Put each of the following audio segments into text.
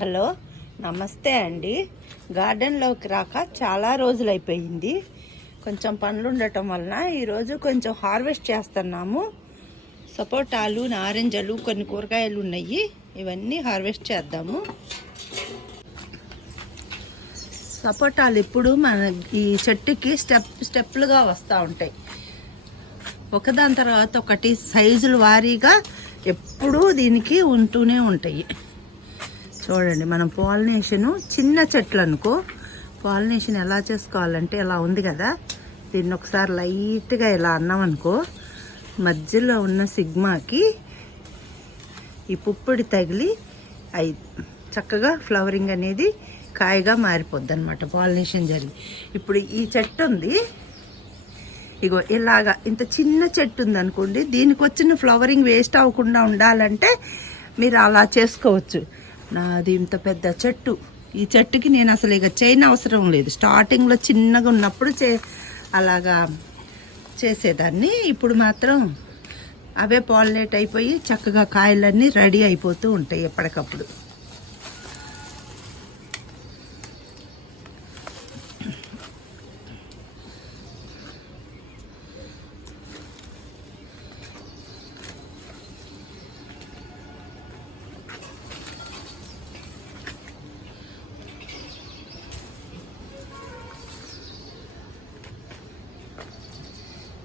Hello, నమస్తే అండి. గార్డెన్లోకి రాక చాలా రోజులు అయిపోయింది. కొంచెం పనులు ఉండటం వలన ఈరోజు కొంచెం హార్వెస్ట్ చేస్తున్నాము. సపోటాలు, నారింజలు, కొన్ని కూరగాయలు ఉన్నాయి. ఇవన్నీ హార్వెస్ట్ చేద్దాము. సపోటాలు ఇప్పుడు మన ఈ చెట్టుకి స్టెప్లుగా వస్తూ ఉంటాయి. ఒకదాని తర్వాత ఒకటి సైజుల వారీగా ఎప్పుడూ దీనికి ఉంటూనే ఉంటాయి. చూడండి, మనం పాలినేషను చిన్న చెట్లు అనుకో, పాలినేషన్ ఎలా చేసుకోవాలంటే ఇలా ఉంది కదా, దీన్ని ఒకసారి లైట్గా ఇలా అన్నామనుకో, మధ్యలో ఉన్న సిగ్మాకి ఈ పుప్పొడి తగిలి అయి చక్కగా ఫ్లవరింగ్ అనేది కాయగా మారిపోద్ది అనమాట, పాలినేషన్ జరిగి. ఇప్పుడు ఈ చెట్టు ఉంది, ఇగో ఇలాగా ఇంత చిన్న చెట్టు ఉంది అనుకోండి, దీనికి వచ్చిన ఫ్లవరింగ్ వేస్ట్ అవ్వకుండా ఉండాలంటే మీరు అలా చేసుకోవచ్చు. నాది ఇంత పెద్ద చెట్టు, ఈ చెట్టుకి నేను అసలు ఇక చైన్ అవసరం లేదు. స్టార్టింగ్లో చిన్నగా ఉన్నప్పుడు అలాగా చేసేదాన్ని. ఇప్పుడు మాత్రం అవే పాలినేట్ అయిపోయి చక్కగా కాయలన్నీ రెడీ అయిపోతూ ఉంటాయి ఎప్పటికప్పుడు.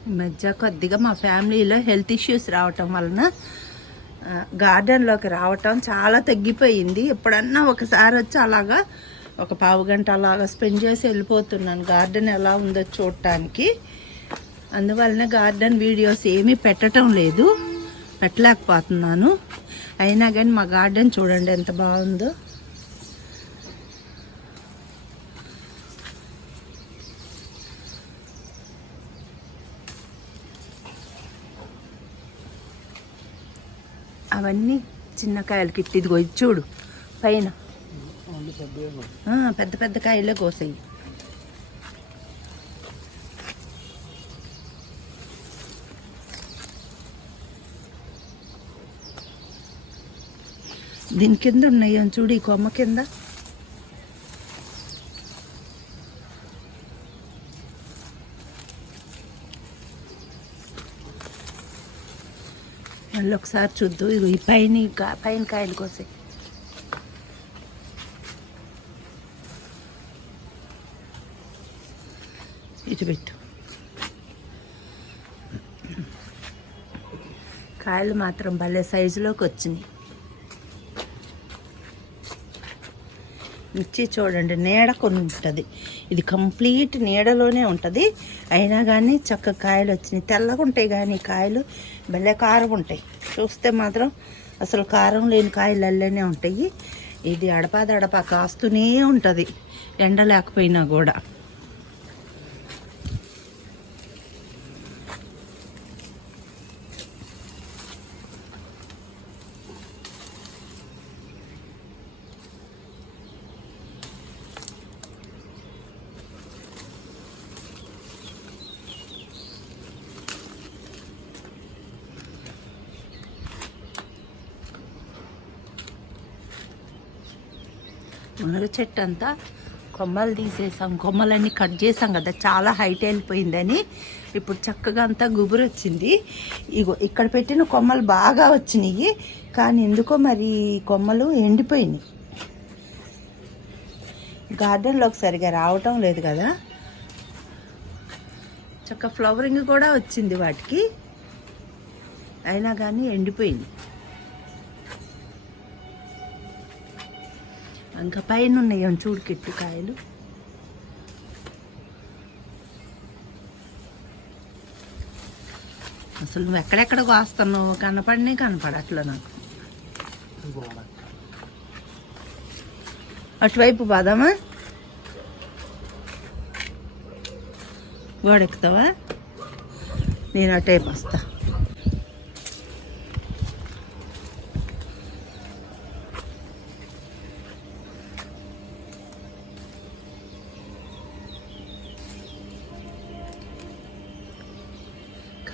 ఈ మధ్య కొద్దిగా మా ఫ్యామిలీలో హెల్త్ ఇష్యూస్ రావటం వలన గార్డెన్లోకి రావటం చాలా తగ్గిపోయింది. ఎప్పుడన్నా ఒకసారి వచ్చి అలాగా ఒక పావు గంట అలాగా స్పెండ్ చేసి వెళ్ళిపోతున్నాను గార్డెన్ ఎలా ఉందో చూడటానికి. అందువలన గార్డెన్ వీడియోస్ ఏమీ పెట్టలేకపోతున్నాను. అయినా కానీ మా గార్డెన్ చూడండి ఎంత బాగుందో. అవన్నీ చిన్న కాయలు కిట్టి, ఇదిగో ఇది చూడు పైన పెద్ద పెద్ద కాయలే కోసాయి. దీని కింద ఉన్నాయి చూడు, ఈ కొమ్మ కింద. మళ్ళీ ఒకసారి చూద్దు, ఇది ఈ పైన కాయలు కోసాయి. ఇటు పెట్టు. కాయలు మాత్రం భలే సైజులోకి వచ్చినాయి. మిర్చి చూడండి, నీడ కొన్ని ఉంటుంది, ఇది కంప్లీట్ నీడలోనే ఉంటుంది. అయినా కానీ చక్క కాయలు వచ్చినాయి. తెల్లగా ఉంటాయి కానీ కాయలు భలే కారం ఉంటాయి. చూస్తే మాత్రం అసలు కారం లేని కాయలు అల్లనే ఉంటాయి. ఇది అడపా కాస్తూనే ఉంటుంది ఎండ లేకపోయినా కూడా. మునగ చెట్టు అంతా కొమ్మలు తీసేసాం, కొమ్మలన్నీ కట్ చేసాం కదా, చాలా హైట్ వెళ్ళిపోయిందని. ఇప్పుడు చక్కగా అంతా గుబురు వచ్చింది. ఇగో ఇక్కడ పెట్టిన కొమ్మలు బాగా వచ్చినాయి, కానీ ఎందుకో మరి కొమ్మలు ఎండిపోయినాయి. గార్డెన్లోకి సరిగా రావటం లేదు కదా. చక్క ఫ్లవరింగ్ కూడా వచ్చింది వాటికి, అయినా కానీ ఎండిపోయింది. ఇంకా పైన ఉన్నాయి చూడు కిట్టు కాయలు. అసలు నువ్వు ఎక్కడెక్కడ కోస్తున్నావు కనపడట్లే నాకు. అటువైపు బాదామా, గోడెక్కుతావా? నేను అటువైపు వస్తా.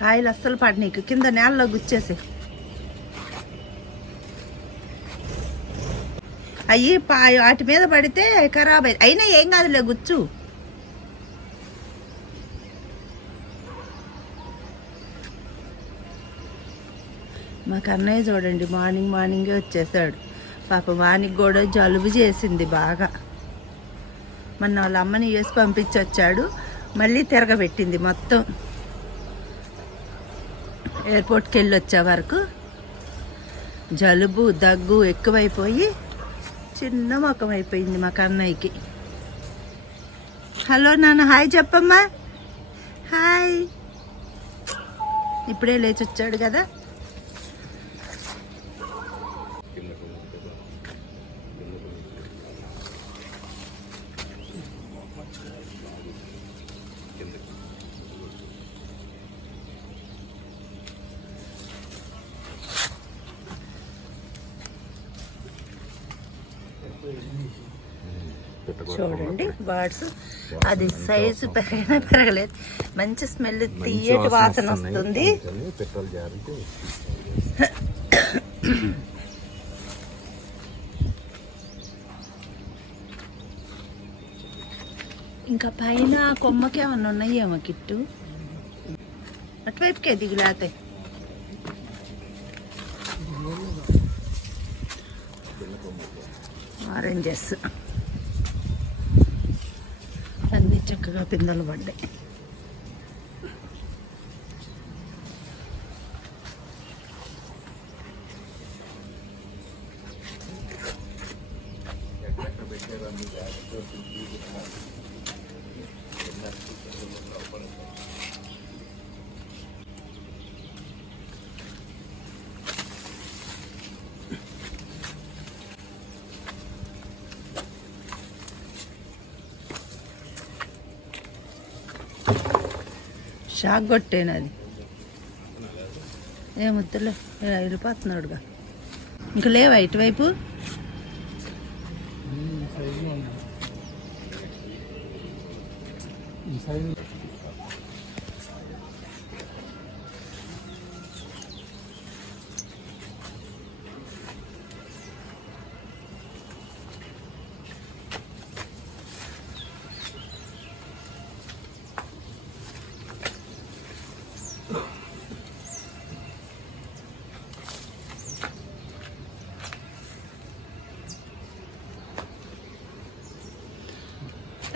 కాయలు అస్సలు పడినాయి, కింద నేలలో గుచ్చేసి. అవి వాటి మీద పడితే ఖరాబ్ అయ్యి అయినా ఏం కాదులే గుచ్చు. మా కన్నయ్య చూడండి మార్నింగే వచ్చేసాడు. పాప వానికి కూడా జలుబు చేసింది బాగా. మొన్న వాళ్ళ అమ్మని వేసి పంపించొచ్చాడు, మళ్ళీ తిరగబెట్టింది మొత్తం. ఎయిర్పోర్ట్కి వెళ్ళి వచ్చే వరకు జలుబు దగ్గు ఎక్కువైపోయి చిన్న ముఖం అయిపోయింది మా కన్నయ్యకి. హలో నాన్న, హాయ్ చెప్పమ్మా. హాయ్. ఇప్పుడే లేచి వచ్చాడు కదా. చూడండి బర్డ్స్, అది సైజు పెరగలేదు, మంచి స్మెల్, తీయటి వాసన వస్తుంది. ఇంకా పైన కొమ్మకి ఏమన్నా ఉన్నాయేమో కిట్టు, అటువైపుకే దిగులాతాయి. ఆరెంజెస్ అన్నీ చక్కగా పిందెలు పడ్డాయి. షాక్ కొట్టేను అది, ఏమొద్దులే వెళ్ళిపోతున్నాడుగా. ఇంకా లేవా ఇటువైపు?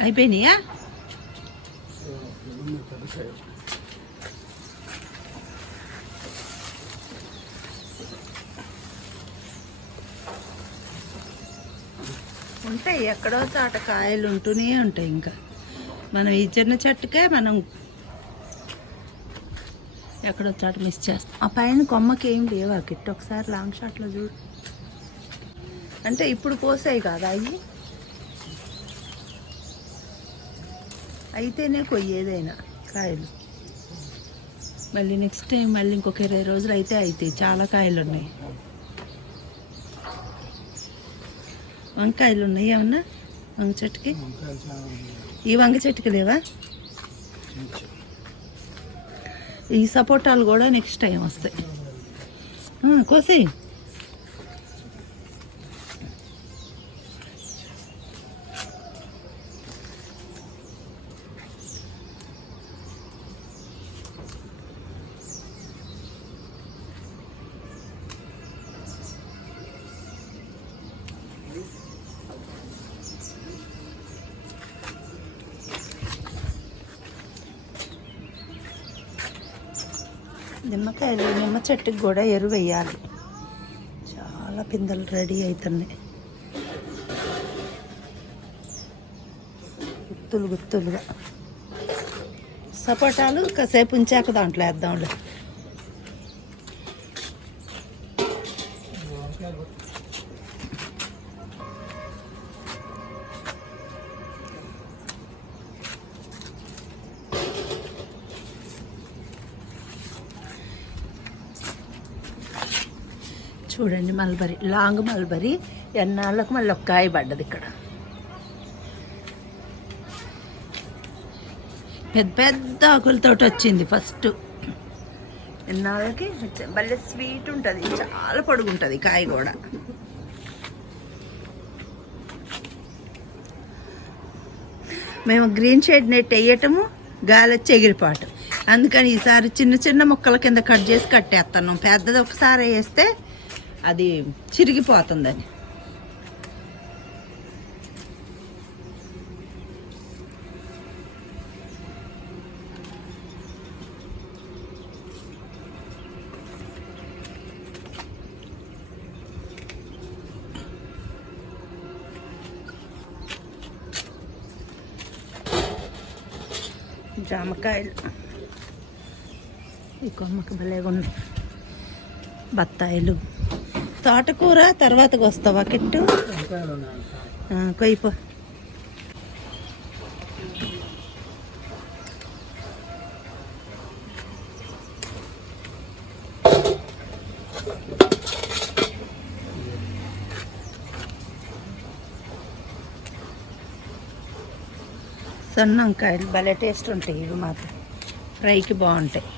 అయిపోయినాయా? ఉంటాయి ఎక్కడో చాట కాయలు ఉంటూనే ఉంటాయి. ఇంకా మనం ఈ చిన్న చెట్టుకే మనం ఎక్కడో చాట మిస్ చేస్తాం. ఆ పైన కొమ్మకి ఏం లేవా కిట్? ఒకసారి లాంగ్ షాట్లో చూడు. అంటే ఇప్పుడు కోసాయి కదా అవి, అయితేనే కొయ్యేదైనా కాయలు. మళ్ళీ నెక్స్ట్ టైం మళ్ళీ ఇంకొక 20 రోజులు అయితే అవుతాయి. చాలా కాయలు ఉన్నాయి. వంకాయలు ఉన్నాయి ఏమన్నా వంగ చెట్టుకి? ఈ వంగ చెట్టుకి లేవా? ఈ సపోటాలు కూడా నెక్స్ట్ టైం వస్తాయి. కోసి నిమ్మకాయలు, నిమ్మ చెట్టుకి కూడా ఎరువు వేయాలి. చాలా పిందెలు రెడీ అవుతున్నాయి, గుత్తులు గుత్తులుగా. సపోటాలు కాసేపు ఉంచాక దాంట్లో వేద్దాంలే. చూడండి మల్బరీ, లాంగ్ మల్బరీ, ఎన్నాళ్ళకు మళ్ళీ ఒక కాయ పడ్డది ఇక్కడ. పెద్ద పెద్ద ఆకులతోటి వచ్చింది ఫస్ట్. ఎన్నాళ్ళకి భలే స్వీట్ ఉంటుంది, చాలా పొడుగుంటుంది కాయ కూడా. మేము గ్రీన్ షేడ్ నెట్ వేయటము గాలి వచ్చి ఎగిరిపాటు. అందుకని ఈసారి చిన్న చిన్న ముక్కల కింద కట్ చేసి కట్టేస్తున్నాం. పెద్దది ఒకసారి వేస్తే అది చిరిగిపోతుందని. జామకాయలు ఈ కొమ్మకి భలేగా ఉన్నాయి. బత్తాయిలు, తోటకూర తర్వాతకు వస్తావా కిట్టు? కొయ్యిపో. సన్న వంకాయలు భలే టేస్ట్ ఉంటాయి. ఇవి మాత్రం ఫ్రైకి బాగుంటాయి.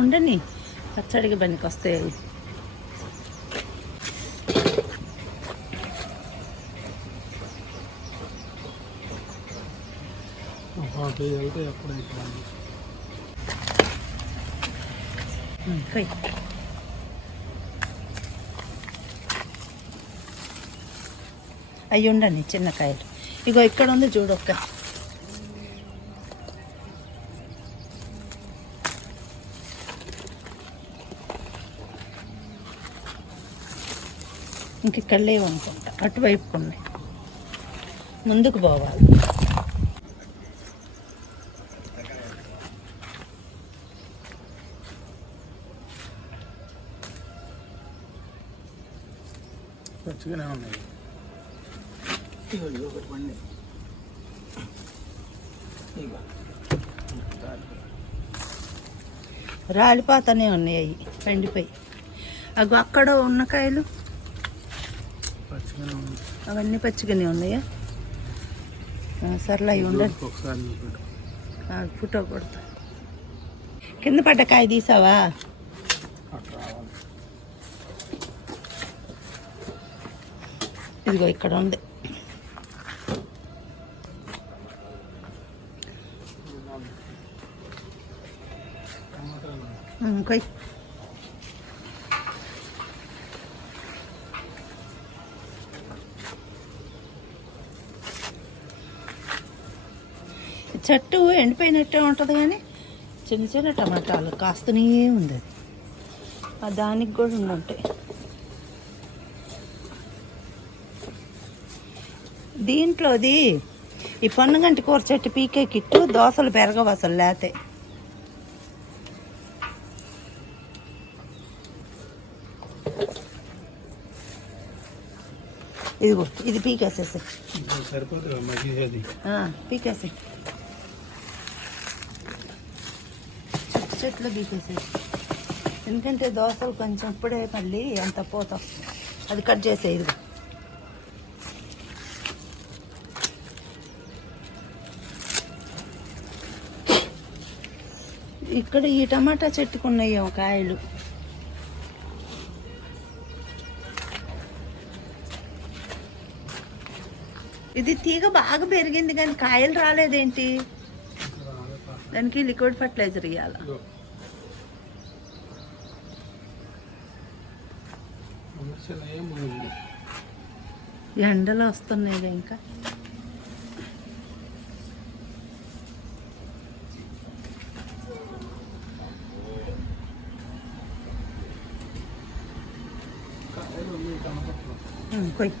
ఉండని పచ్చడికి పనికి వస్తాయి. అవి ఉండని చిన్న కాయలు. ఇగో ఇక్కడ ఉంది చూడొక్క. ఇంక ఇక్కడ లేవు అనుకుంటా, అటువైపు ఉన్నాయి. ముందుకు పోవాలి. రాలిపోతానే ఉన్నాయి అవి పండిపోయి. అగో అక్కడ ఉన్న కాయలు అవన్నీ పచ్చిగానే ఉన్నాయా? సర్లే అవి ఉండండి, ఫోటో కొడతా. కింద పడ్డ కాయ తీసావా? ఇదిగో ఇక్కడ ఉంది. కొయ్. చెట్టు ఎండిపోయినట్టే ఉంటుంది కానీ చిన్న చిన్న టమాటాలు కాస్తూనే ఉంది. అది దానికి కూడా ఉండుంటాయి. దీంట్లోది ఈ పొన్నగంటి కూర చెట్టు పీకే కిట్టు దోసలు పెరగవు అసలు లేతే. ఇదిగో ఇది పీకేసేసి పీకేసి చెట్లు పీకేసేసి. ఎందుకంటే దోసలు కొంచెం ఇప్పుడే మళ్ళీ అంత పోతాం. అది కట్ చేసే. ఇదిగో ఇక్కడ ఈ టమాటా చెట్టుకున్నాయి కాయలు. ఇది తీగ బాగా పెరిగింది కానీ కాయలు రాలేదేంటి? దానికి లిక్విడ్ ఫర్టిలైజర్ ఇవ్వాలి. ఎండలు వస్తున్నాయి ఇంకా. కొయ్.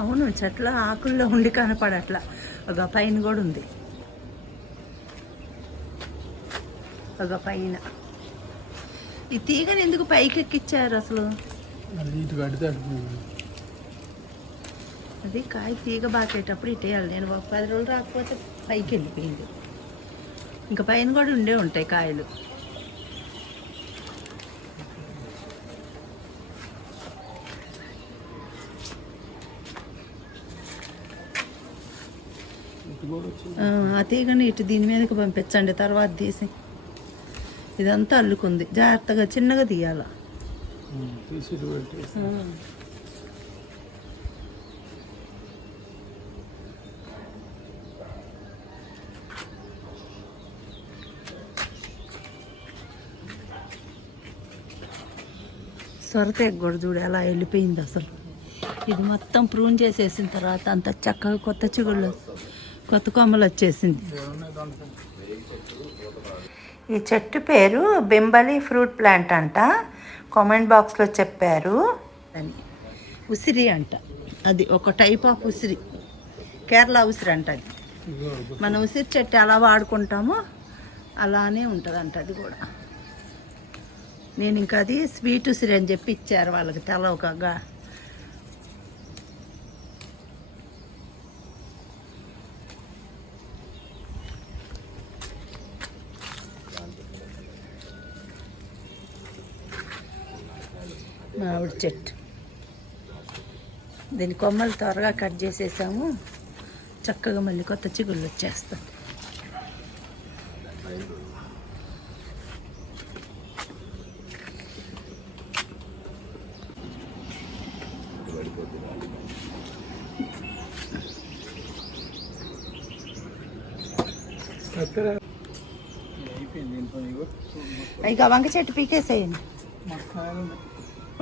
అవును, చెట్ల ఆకుల్లో ఉండి కనపడట్లా. ఒక పైన కూడా ఉంది. ఒక పైన ఈ తీగని ఎందుకు పైకి ఎక్కిచ్చారు అసలు? అది కాయ తీగ బాకేటప్పుడు ఇటేయాలి. నేను 10 రోజులు రాకపోతే పైకి వెళ్ళిపోయింది. ఇంకా పైన కూడా ఉండే ఉంటాయి కాయలు. ఆ తీగని ఇటు దీని మీదకి పంపించండి, తర్వాత తీసి. ఇదంతా అల్లుకుంది, జాగ్రత్తగా చిన్నగా తీయాల. సొరత ఎగ్గొడు చూడు ఎలా వెళ్ళిపోయింది అసలు. ఇది మొత్తం ప్రూన్ చేసేసిన తర్వాత అంత చక్కగా కొత్త చిగుళ్ళు, కొత్త కొమ్మలు వచ్చేసింది. ఈ చెట్టు పేరు బెంబలి ఫ్రూట్ ప్లాంట్ అంట. కామెంట్ బాక్స్లో చెప్పారు. అని ఉసిరి అంట. అది ఒక టైప్ ఆఫ్ ఉసిరి, కేరళ ఉసిరి అంట. అది మన ఉసిరి చెట్టు ఎలా వాడుకుంటామో అలానే ఉంటుందంట అది కూడా. నేను ఇంకా అది స్వీట్ ఉసిరి అని చెప్పి ఇచ్చారు వాళ్ళకి తెలవకగా. మామిడి చెట్టు, దీని కొమ్మలు త్వరగా కట్ చేసేసాము, చక్కగా మళ్ళీ కొత్త చిగుళ్ళు వచ్చేస్తాం. ఇక వంక చెట్టు పీకేసేయండి.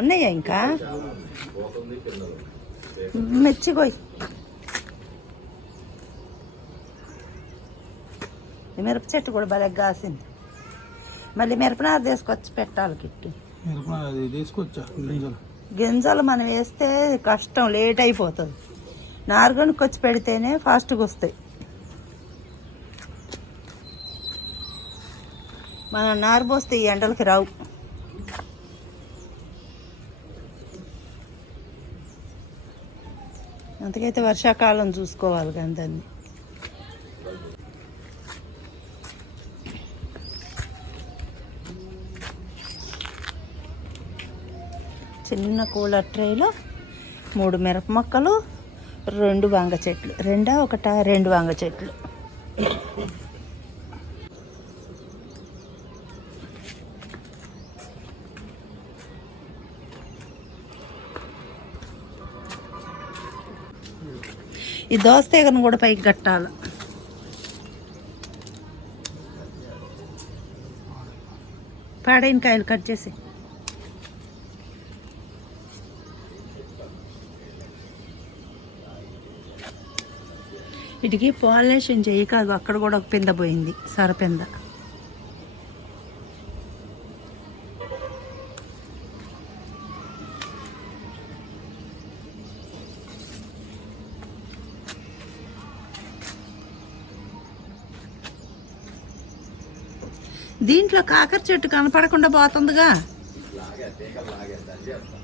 ఉన్నాయా ఇంకా? మెచ్చిపోయి మిరప చెట్టు కూడా భలే కాసింది. మళ్ళీ మిరపనార తీసుకొచ్చి పెట్టాలి కిట్టు. గింజలు మనం వేస్తే కష్టం, లేట్ అయిపోతుంది. నారుగొనుకొచ్చి పెడితేనే ఫాస్ట్గా వస్తాయి. మనం నారు పోస్తే ఈ ఎండలకి రావు. అందుకైతే వర్షాకాలం చూసుకోవాలి కానీ దాన్ని. చిన్న కూలర్ ట్రేలో 3 మిరప మొక్కలు, 2 వంగ చెట్లు. 2 వంగ చెట్లు. ఈ దోస తీగను కూడా పైకి కట్టాలి. పాడైన కాయలు కట్ చేసి వీటికి పాలినేషన్ చేయి కాదు. అక్కడ కూడా ఒక పింద పోయింది, సరపింద. దీంట్లో కాకర చెట్టు కనపడకుండా పోతుందిగా.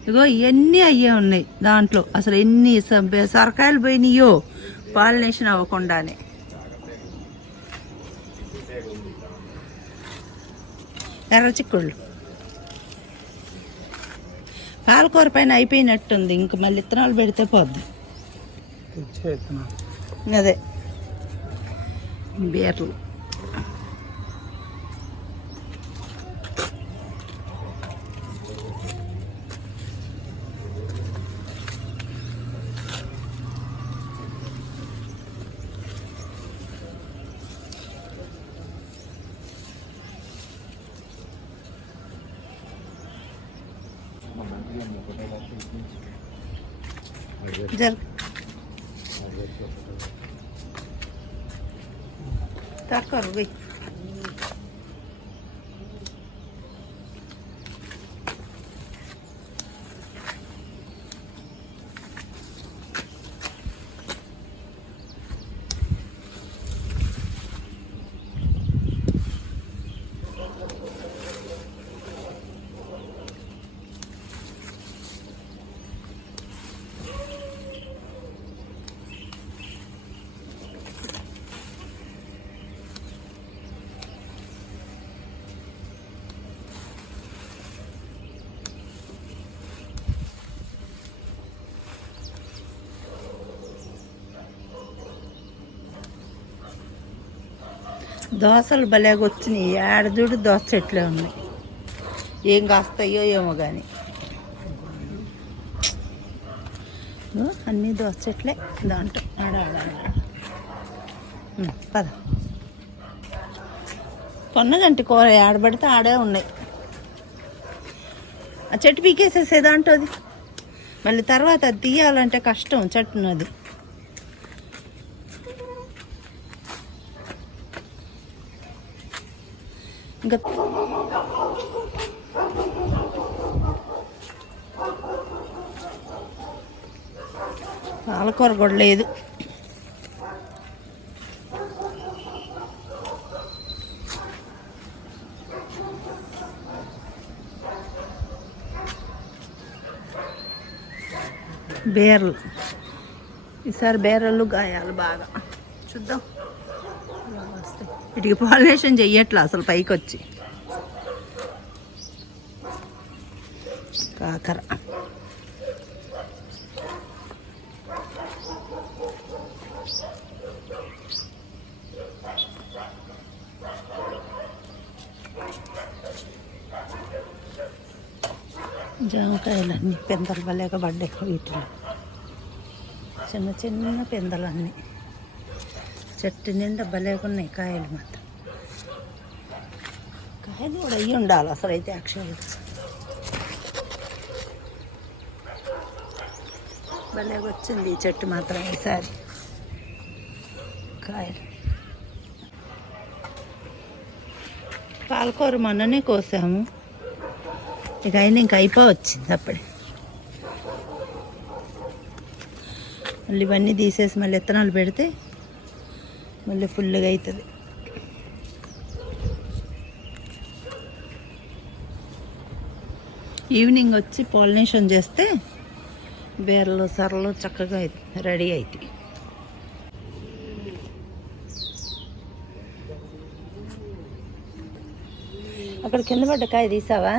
ఇగో ఇవన్నీ అయ్యే ఉన్నాయి దాంట్లో. అసలు ఎన్ని సొరకాయలు పోయినాయో పాలినేషన్ అవ్వకుండానే. ఎర్ర చిక్కుళ్ళు, పాలకూర పైన అయిపోయినట్టుంది. ఇంక మళ్ళీ ఇత్తనాలు పెడితే పోద్ది. అదే బీరలు. Takar gue. దోసలు భలేగా వచ్చినాయి. ఏడజూడు దోస చెట్లే ఉన్నాయి. ఏం కాస్తాయో ఏమో కానీ అన్నీ దోస చెట్లే. దాంట్లో పద. పొన్నగంటి కూర ఆడబడితే ఆడే ఉన్నాయి. ఆ చెట్టు పీకేసేసేదాంటో అది మళ్ళీ తర్వాత అది తీయాలంటే కష్టం చెట్టునది. ఇంకా పాలకూర కూడా లేదు. బేర్లు ఈసారి బేరలు గాయాలు బాగా చూద్దాం. వీటికి పాలినేషన్ చెయ్యట్లా అసలు పైకి వచ్చి. కాకర జామకాయలన్నీ పెందలు భలేగా పడ్డాయి. వీటిలో చిన్న చిన్న పెందలన్నీ చెట్టు నిండా భలేగా ఉన్నాయి కాయలు. మాత్రం కాయలు కూడా అయ్యి ఉండాలి అసలు అయితే యాక్చువల్గా. భలేగా వచ్చింది ఈ చెట్టు మాత్రం ఈసారి కాయలు. పాలకూర మొన్ననే కోసాము. ఇక అయినా ఇంక అయిపోవచ్చింది అప్పుడే. మళ్ళీ ఇవన్నీ తీసేసి మళ్ళీ విత్తనాలు పెడితే మళ్ళీ ఫుల్గా అవుతుంది. ఈవినింగ్ వచ్చి పాలినేషన్ చేస్తే బేర్లు సరలు చక్కగా రెడీ అవుతాయి. అక్కడ కింద పడ్డ కాయ తీసావా?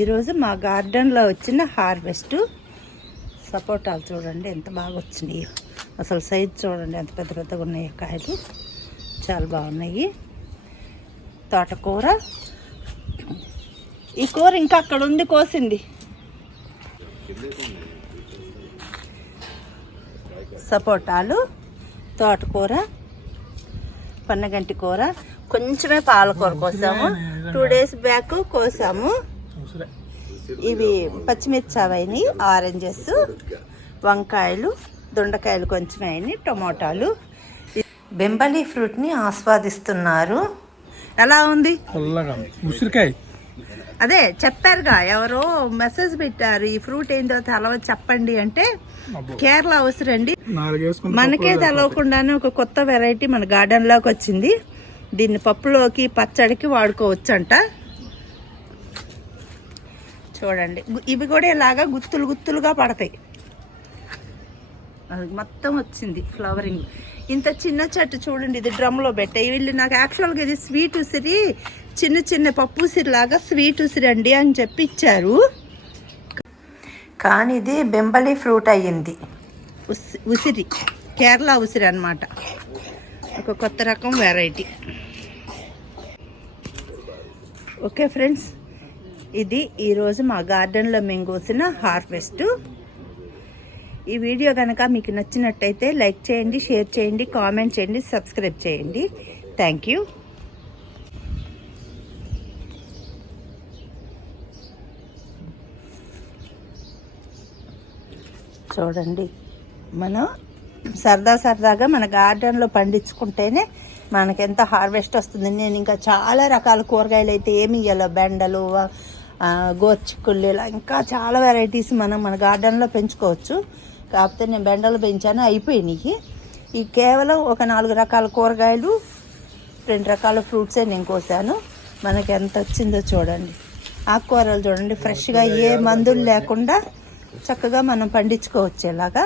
ఈరోజు మా గార్డెన్లో వచ్చిన హార్వెస్ట్ సపోటాలు చూడండి ఎంత బాగా వచ్చినాయో. అసలు సైజు చూడండి ఎంత పెద్ద పెద్దగా ఉన్నాయో కాయలు. చాలా బాగున్నాయి. తోటకూర, ఈ కూర ఇంకా అక్కడ ఉంది కోసింది. సపోటాలు, తోటకూర, పన్నగంటి కూర, కొంచెమే పాలకూర కోసాము. 2 days బ్యాక్ కోసాము. ఇవి పచ్చిమిర్చి అవైనాయి, ఆరెంజెస్, వంకాయలు, దొండకాయలు కొంచెం అయినాయి, టొమాటోలు. బెంబలి ఫ్రూట్ని ఆస్వాదిస్తున్నారు. ఎలా ఉంది? ఉసిరికాయ. అదే చెప్పారుగా, ఎవరో మెసేజ్ పెట్టారు ఈ ఫ్రూట్ ఏందో తెలవ చెప్పండి అంటే కేరళ ఉసిరండి. మనకే తెలవకుండానే ఒక కొత్త వెరైటీ మన గార్డెన్లోకి వచ్చింది. దీన్ని పప్పులోకి పచ్చడికి వాడుకోవచ్చు అంట. చూడండి ఇవి కూడా ఇలాగా గుత్తులు గుత్తులుగా పడతాయి. అది మొత్తం వచ్చింది ఫ్లవరింగ్. ఇంత చిన్న చెట్టు చూడండి, ఇది డ్రమ్లో పెట్టాయి. వీళ్ళు నాకు యాక్చువల్గా ఇది స్వీట్ ఉసిరి, చిన్న చిన్న పప్పు ఉసిరి లాగా స్వీట్ ఉసిరి అండి అని చెప్పి ఇచ్చారు. కానీ ఇది బెంబలి ఫ్రూట్ అయ్యింది. ఉసిరి, కేరళ ఉసిరి అన్నమాట. ఒక కొత్త రకం వెరైటీ. ఓకే ఫ్రెండ్స్, ఇది ఈరోజు మా గార్డెన్లో మేము కోసిన హార్వెస్ట్. ఈ వీడియో కనుక మీకు నచ్చినట్టయితే లైక్ చేయండి, షేర్ చేయండి, కామెంట్ చేయండి, సబ్స్క్రైబ్ చేయండి. Thank you. చూడండి, మనం సరదాగా మన గార్డెన్లో పండించుకుంటేనే మనకెంత హార్వెస్ట్ వస్తుంది. నేను ఇంకా చాలా రకాల కూరగాయలు అయితే ఏమి ఇవ్వాలి, బెండలు, గోర్చిక్కుళ్ళు, ఇలా ఇంకా చాలా వెరైటీస్ మనం మన గార్డెన్లో పెంచుకోవచ్చు. కాకపోతే నేను బెండలు పెంచాను, అయిపోయినాయి. ఈ కేవలం ఒక 4 రకాల కూరగాయలు, 2 రకాల ఫ్రూట్సే నేను కోసాను. మనకి ఎంత వచ్చిందో చూడండి. ఆకుకూరలు చూడండి, ఫ్రెష్గా ఏ మందులు లేకుండా చక్కగా మనం పండించుకోవచ్చు ఇలాగా.